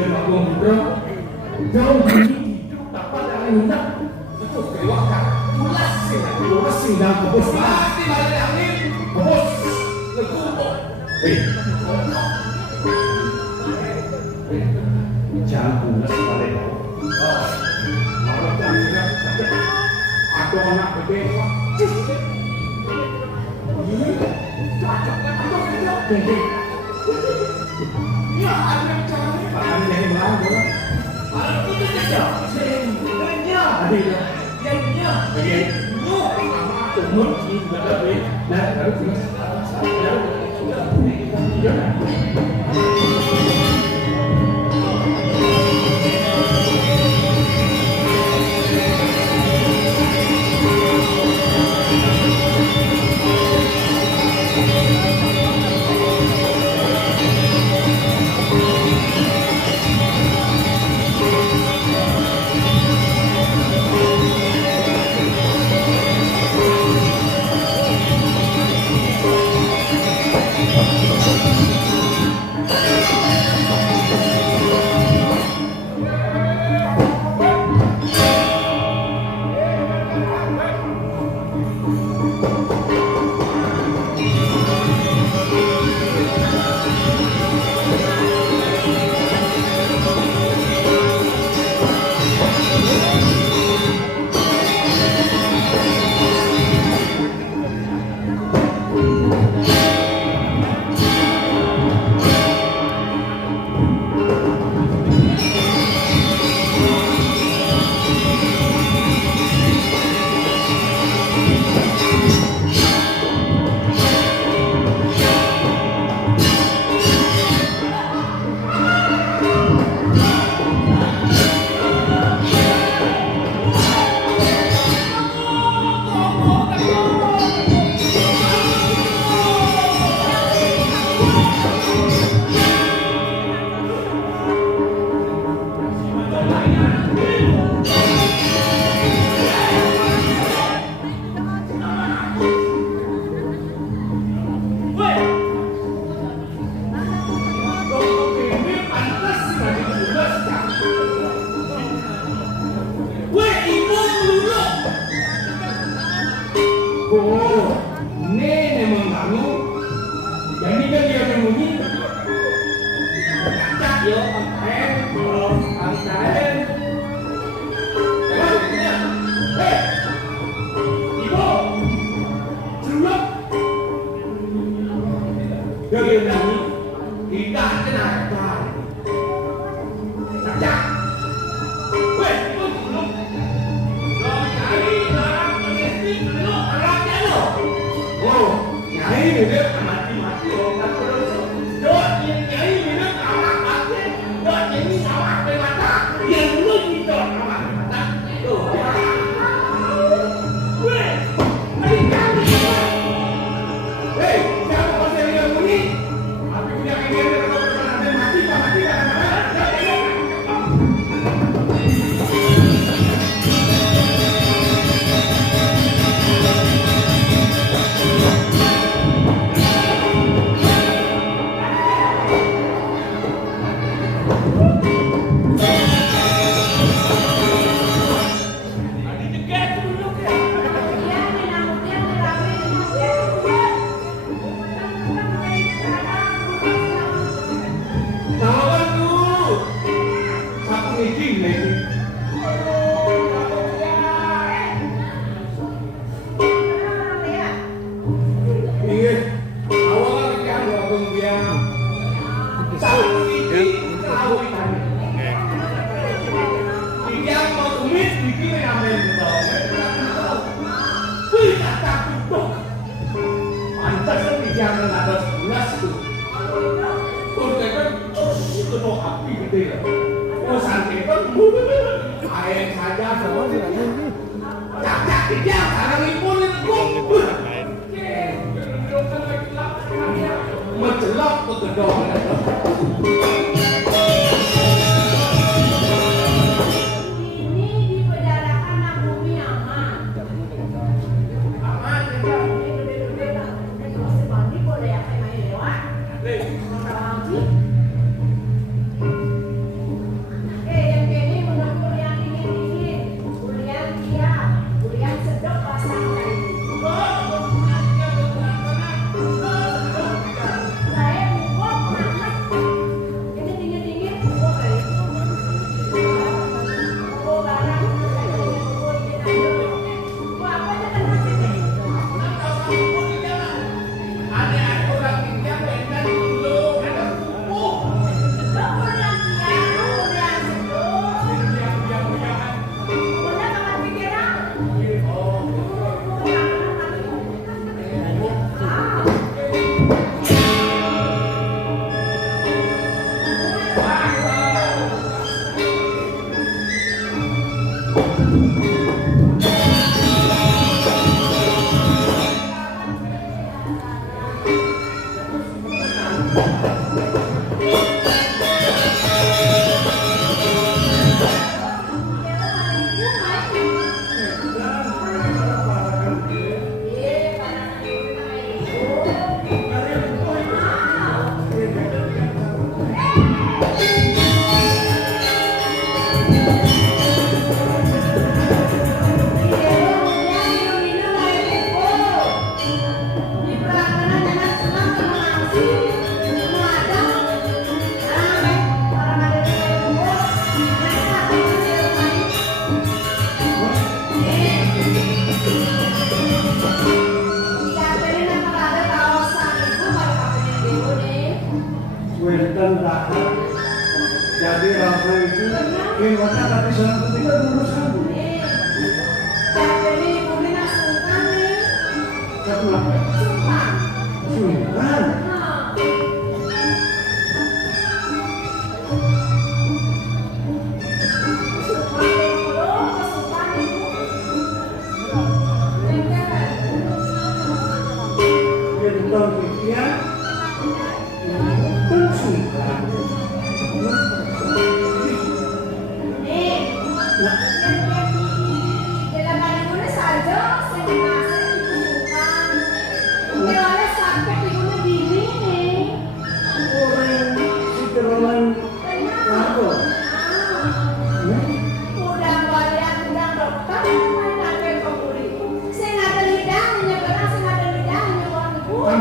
dia ngomong bro, jauh ini hidup dapat yang hendak itu kewakan. Pulas sih, pulas sih dah bos. Mati balik angin, bos. Legupo. Jangan pulas balik. Oh, kalau jangan ada anak gede, cus. Ini cocok kan gede. Ya, ada cara ni. Pakai dari mana? Kalau itu saja, sebenarnya ada yang bagian no, tumbuh di dalam dan harus yakin wajah tapi sana ketika dulu sambung. Jadi mungkin asukan nih. Satu lagi. Sumpah. Sungkan. Tentang pikiran, sungkan.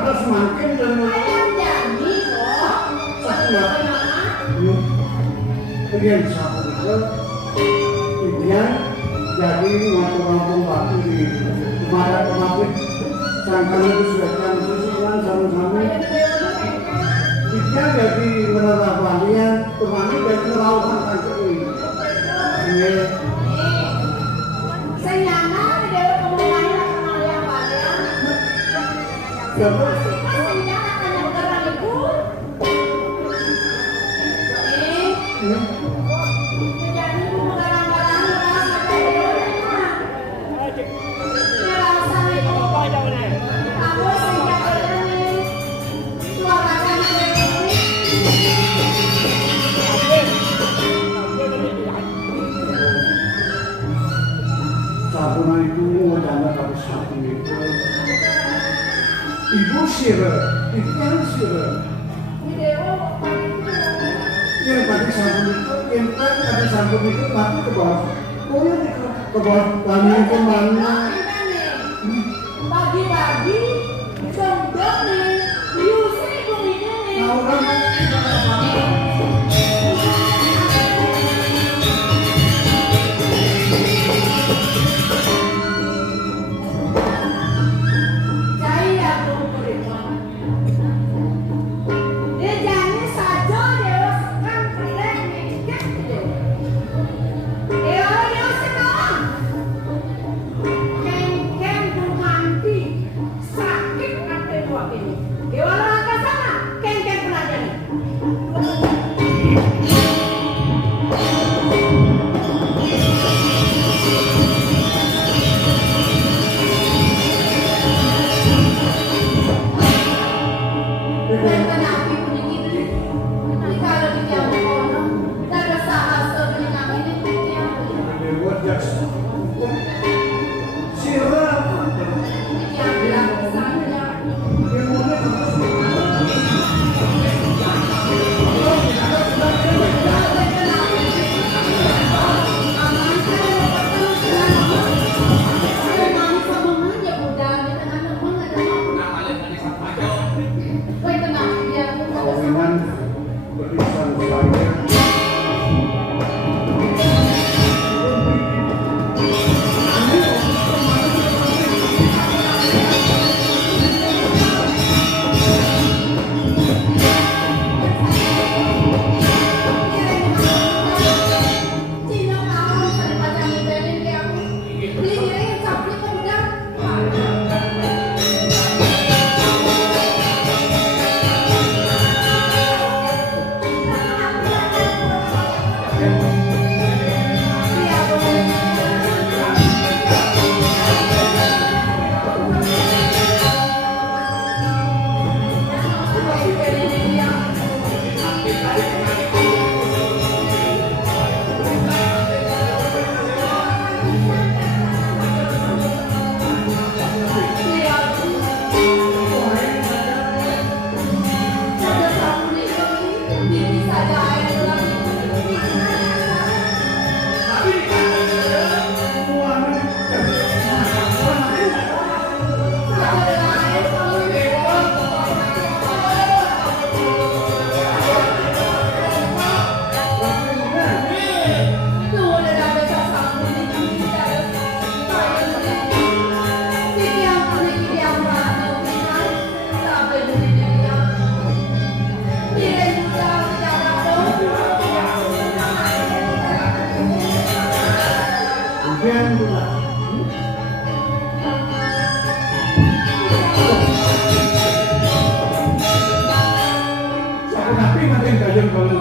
Semakin dengan kemudian satu itu kemudian jadi ngomong waktu di kemarin sangkan itu sudah susulan sama-sama jika jadi menurut kalian teman dari melakukan tangkap ini saya nyana di dewa kemuliaan kenal yang banyak Sabuna itu adalah pada satu itu ibu sira, ikan sira. Yang tadi sabun itu, yang tadi sabun itu mati ke bawah. Oh ya ke bawah kami itu mana? Pagi-pagi jongdok nih, biusnya kulinya nih. Orang Dewa Ayun kalau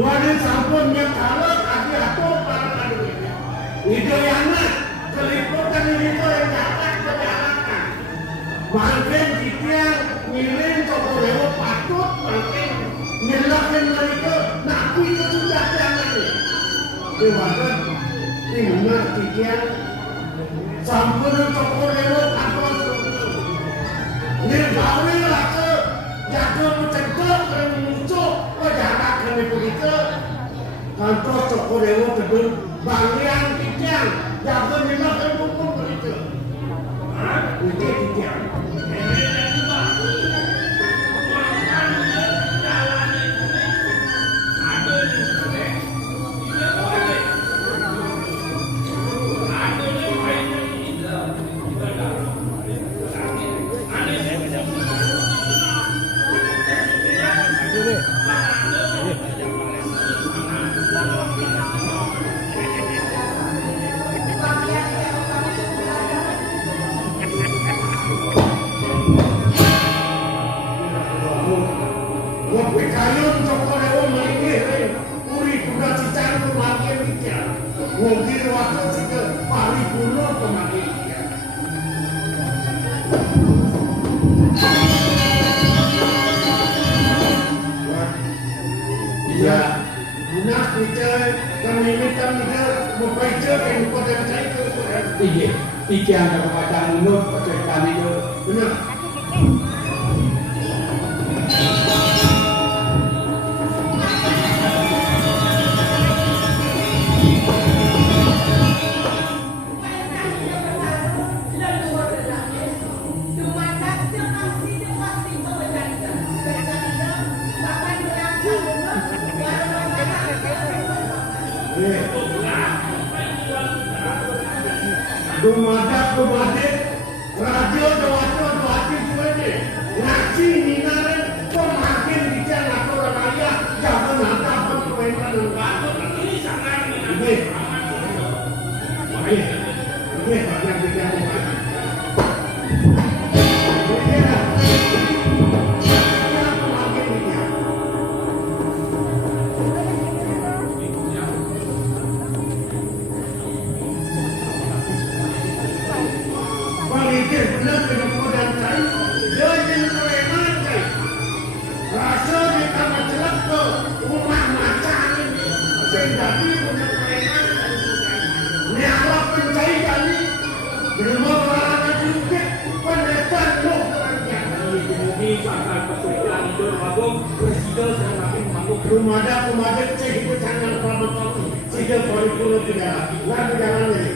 Duane sampun nyekala kaki aku para duitnya. Itu yang keliputan itu yang dapat kebenaran. Mungkin kita ngirim toko lewo patut mungkin nyelakin mereka naku itu sudah jangan. Dewakan tinggal kita sampun toko lewo patut. Nirgawi rasa jaga mencegah dan muncul pejabat kami begitu. Kantor toko lewo gedung bangian kita jaga nyelakin hukum begitu. Itu kita. Mungkin waktu juga paripurna pematian. Iya, guna kita kemilikan kita membaca yang pada saya itu. Iya, tiga ada pembacaan menurut percayaan itu benar. Dumadak, radio doa semuanya. Ngaji minaret, pemakin bicara laporan raya, jangan nanti pemerintah negara. Ini sangat menarik. Baik, ini banyak bicara. Rumah cek itu jangan kalau tidak boleh tidak lagi jangan ini.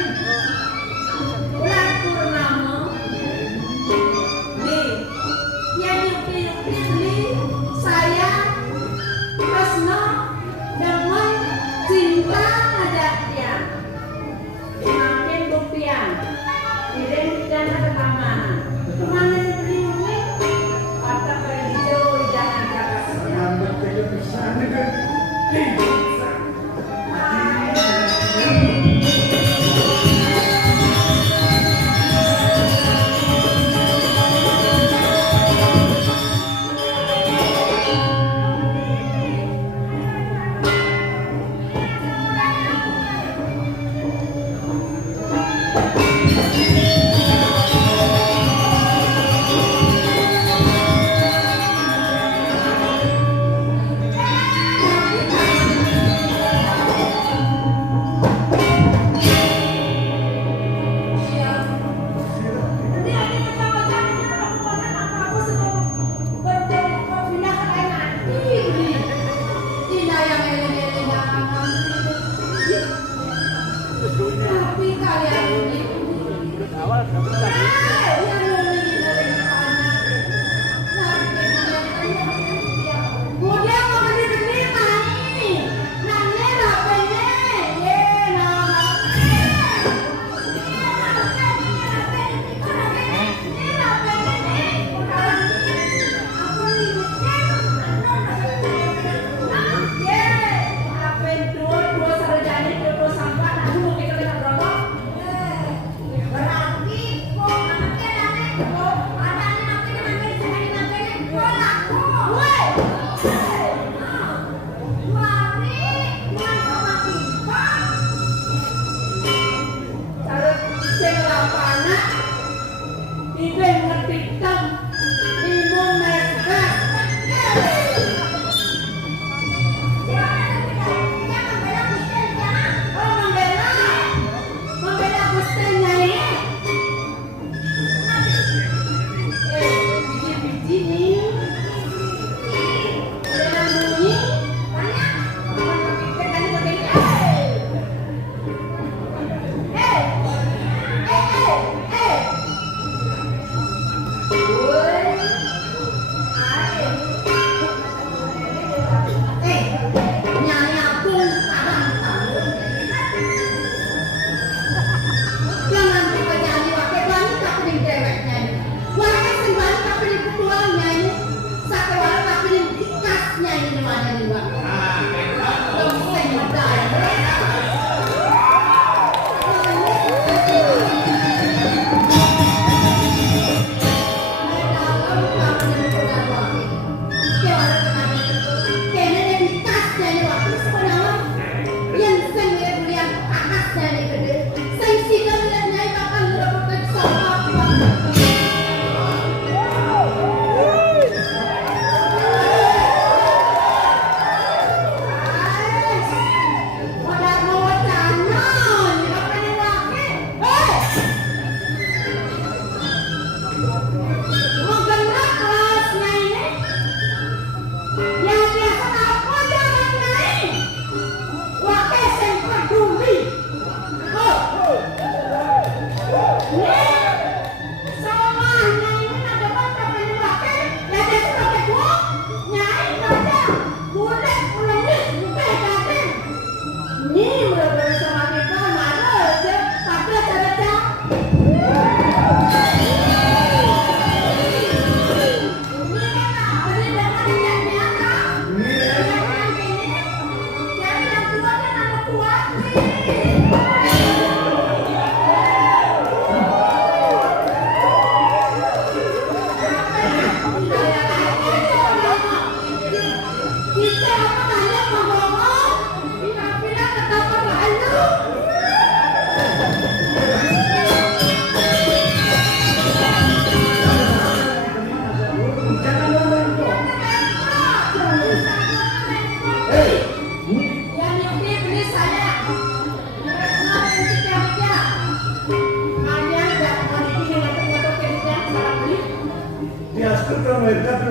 Bulan purnama. Nih, yang nyupi-nyupi beli saya Resno demen cinta ngajak dia. Makin buktian. Kirim dana ke keamanan. Kemana beli ini? Kata Perijo jangan jaga saya. Nambah tiga bisa nih. Tapi kalian ini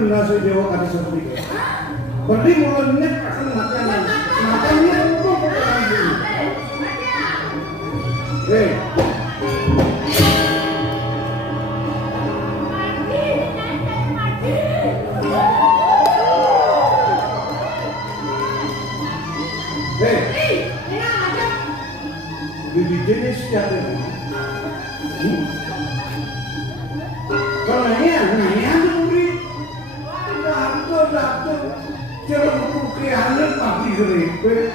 nasi dewa kali seperti itu. Berarti mulanya akan makanan, makannya untuk lagi. Hei. Hei. Bibi jenis siapa? Kalau nanya dulu, datang, jangan kukianan pagi geripe,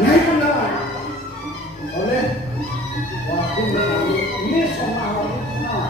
nyai kenal, oleh waktu ini sama orang kenal.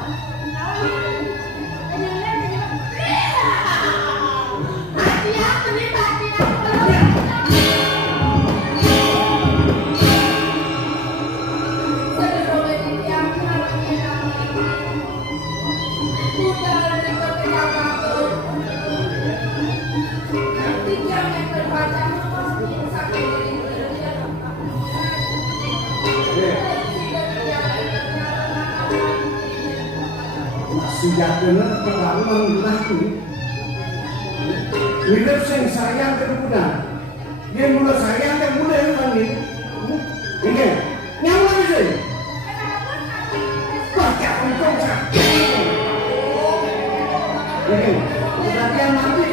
Sudah benar terlalu mengulangi. Hidup sing sayang kemudian, dia mulai sayang dan mulai lagi. Ini, nyawa sih. Baca untung sah. Ini, sudah dia mati.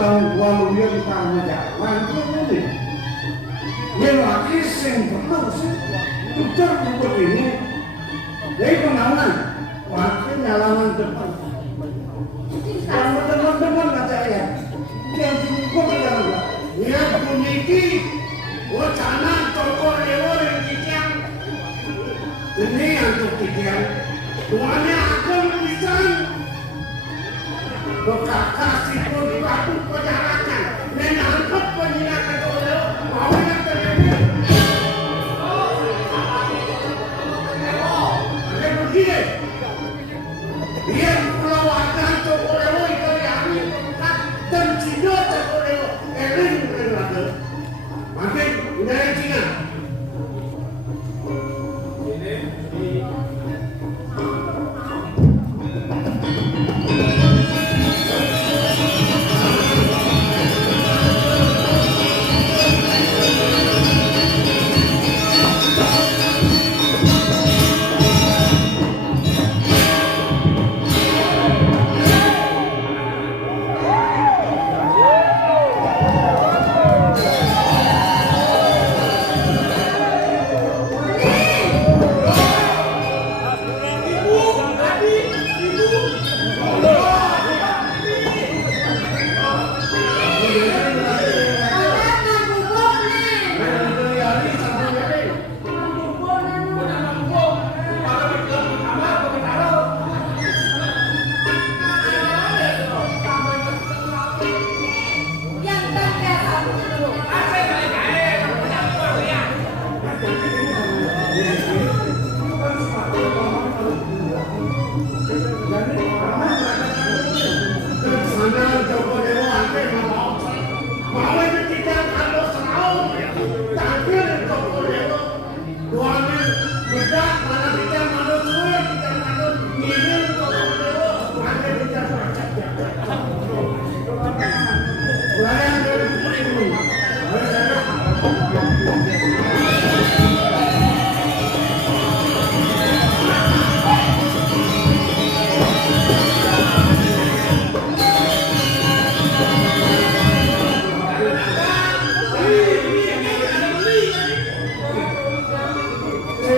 Tahun 2000 di tanah Jawa ini, yang lagi sing perlu sih, tutur ini, dari pengawalan, waktu nyalaman depan. Teman-teman kata ya, yang cukup yang dia memiliki wacana toko dewa yang kicang, ini yang kicang, tuanya akan bisa. Bekakasi pun aku penjarakan, menangkap penjarakan oleh mau yang terjadi. Ada begini, dia melawarkan Cokolewo itu yang dan Cina Cokolewo eling berada. Makin dari Cina.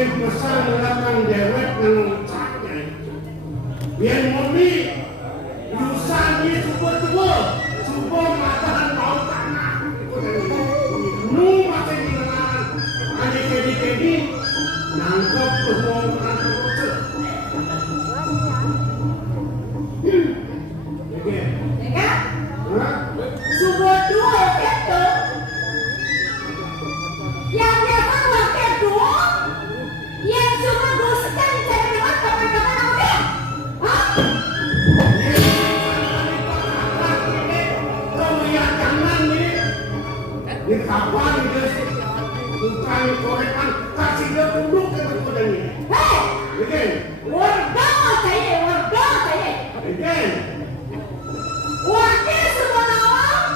Sing pesan lamang dewek nang caknya. Biar murni Yusani super-super super matahan mau tanah. Nu masih di kenangan. Ane kedi-kedi nangkep permohonan terus. Enggak? Subur dua itu. Yang biasa wakil dua. Yang cuma gue sekali cari lewat kapan-kapan aku dia. Hah? Kau lihat jangan ni. Ni kapan dia bukan korekan kasih dia duduk ke tempat ini. Hei! Again, Warga saya, warga saya. again. Wakil semua orang.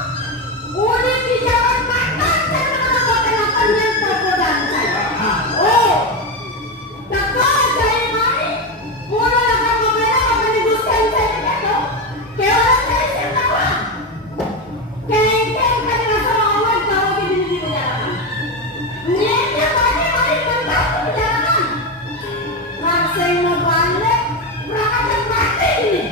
Udah di jalan makan saya mengenal yang tergodaan saya. Oh! Takkan saya mai. Mula akan membela akan diguskan saya gitu. Kewalan saya sentawa. Kengkeng kan rasa lawan kalau gini di penjarakan. Nyeknya banyak mari mentah di penjarakan. Masih mau balik, berangkat mati ini.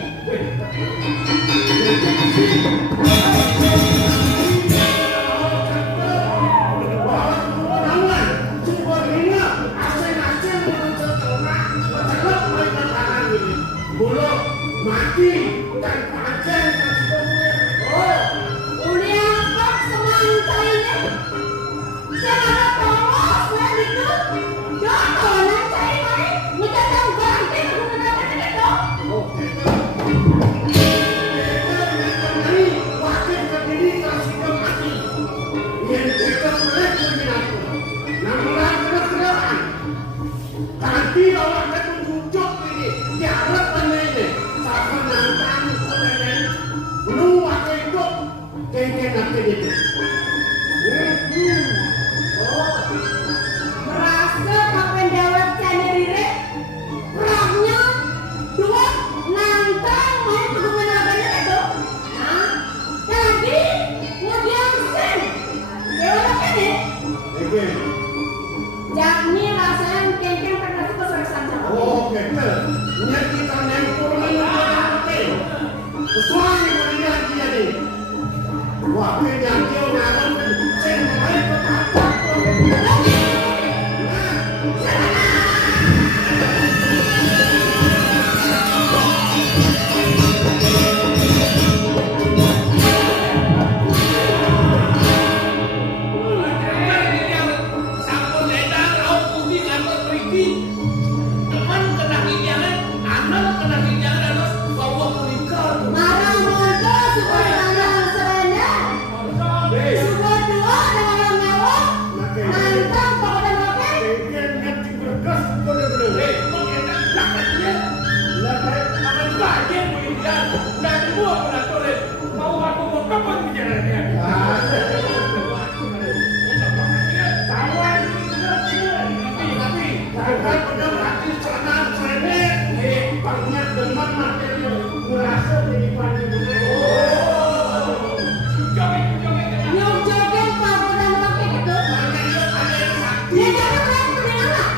Mati dan pacar Oh, uli apa semangka ini? Saya ada polos, saya gitu. Jodoh nan saya mai, menjadi ganti menggunakan itu. wakil terdiri kasih ke mati yang kita boleh berminatu namun kena-kenaan nanti orang akan menunjuk ini diharapkan ini sama nantang konen lu wakil itu kengkeng nanti itu Oh, merasa kapan dewek saya diri, perangnya dua nantang main menggunakan itu. Nah, tadi kemudian sen, dewek ini. again Jami rasanya kengkeng pernah suka sersan sama. oh gitu niat kita nempur mengumpulkan putih sesuai dengan dia nih wakil yang dia ngaram sen main petapa sampun edar lauk putih ngantor perigi teman kena hinjangan anak kena hinjangan terus bawa punika Marang mondo supaya orang serena. Sudah dua dengan orang mewah. Mantap pada makan. kengkeng nanti berkas boleh-boleh mengenak lakat dia Lakai akan bahagia mulia dan semua penaturan mau aku mau kapan bicaranya tapi Jangan udah mati celana sene, banyak demam mati merasa jadi panjang. Nyok joget pada makan itu. Dia jangan main pendengar.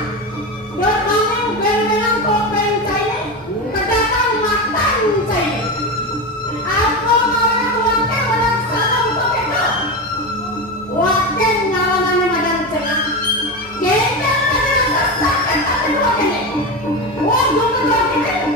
Dot main berenang kopeng saya. Kedatang makan saya. Apa mau wakil orang sana untuk itu? Wakil ngalaman madang cengah. Kita ada sakit tapi wakil ini. Wah, gue wakil ini.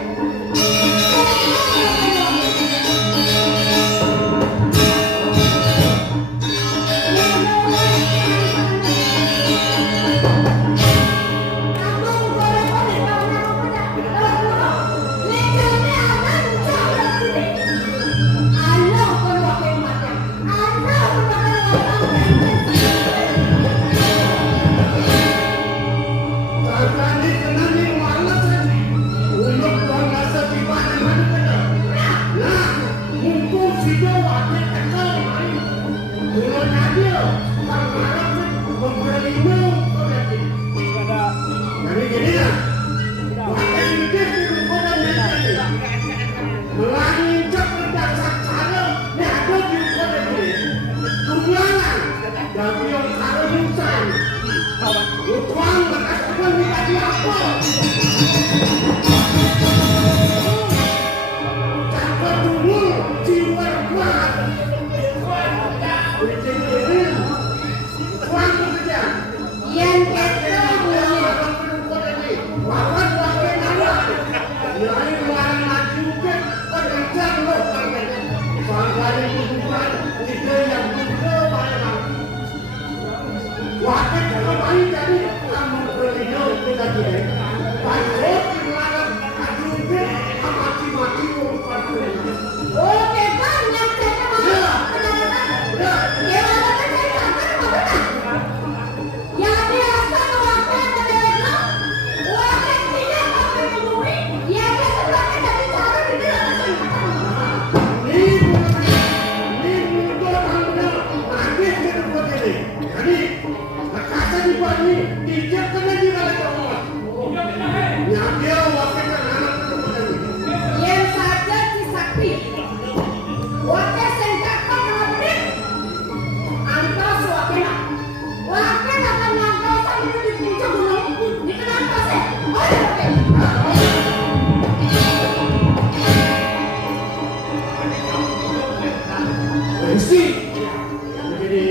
Jangan dikenali malas ini. Untuk tuan rasa di mana-mana kena. Nah, mumpung si dia wakil tekel main. Mulanya dia, tak marah memberi minum kau nanti. Jadi gini lah. Wakil hidup di rumah dan nanti. Melanjak rendah saksara, dia ada di rumah dan ini. Tunggangan, tapi yang karo nyusan. Tuan lekas pun kita siapa? Cakap dulu jiwa kuat. Kuat kerja. Yang kata mulai. Wawan wawan nama. Nyai luar maju ke pengajar lo pakai. Bangkali bukan itu yang buka barang. Wakil kalau bayi jadi kamu berlindung kita jadi. Baik dilarang ajuke mati-mati umpan. Oke bang, yang kata mau. Ya ada kan saya kata mau benar. Yang biasa wakil adalah wakil tidak pakai memuri. Yang biasa jadi cara di dalam. Ini mudah anda nanti kita buat ini. Jadi kata di bawah ini dijak kena di dalam kamar. Nyambil wakil anak itu. Yang saja si sakti. Wakil sengkakkan nama benar. Antara suapena. Wakil akan nangkau sambil di puncak gunung. Di kenapa sih? Oh ya oke. Mesti. Jadi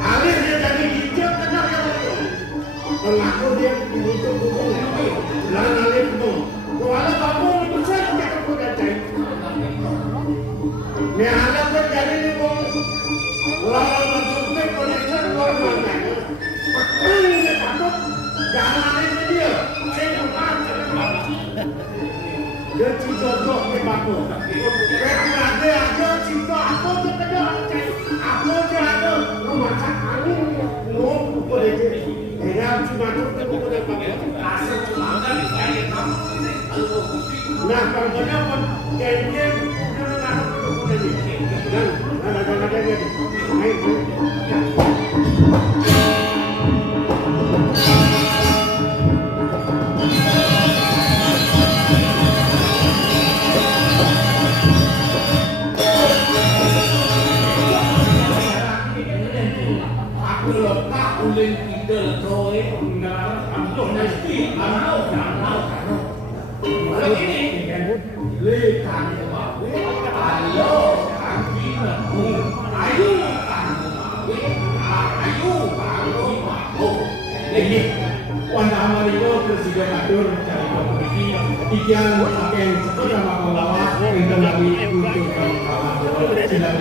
alih dia jadi hijau kena yang itu. Mengaku dia dibutuh buku. Lalu alih itu. Kalau kamu besar kita kemudian cai. Ni anak berjadi ni pun. Lalu masuk ke koneksi luar mana. Petang dia takut. Jangan alih dia. Saya bukan. Dia cinta-cinta ke batu. Kerana ada cinta apa tu kerja. Apa tu ada. Lu macam angin. Lu boleh jadi. Dia cuma tu boleh pakai. Asal cuma ada di saya kamu. Nah kalau banyak pun kemudian dia nak boleh jadi. Dan ada dia. Main. Aku letak uling kidal kowe untuk mesti anau. Lalu ini lekan mawe alo angkina ayu ini wanda amarito presiden atur cari komoditi ikan akan sekolah makalawa untuk lagi untuk kawan-kawan tidak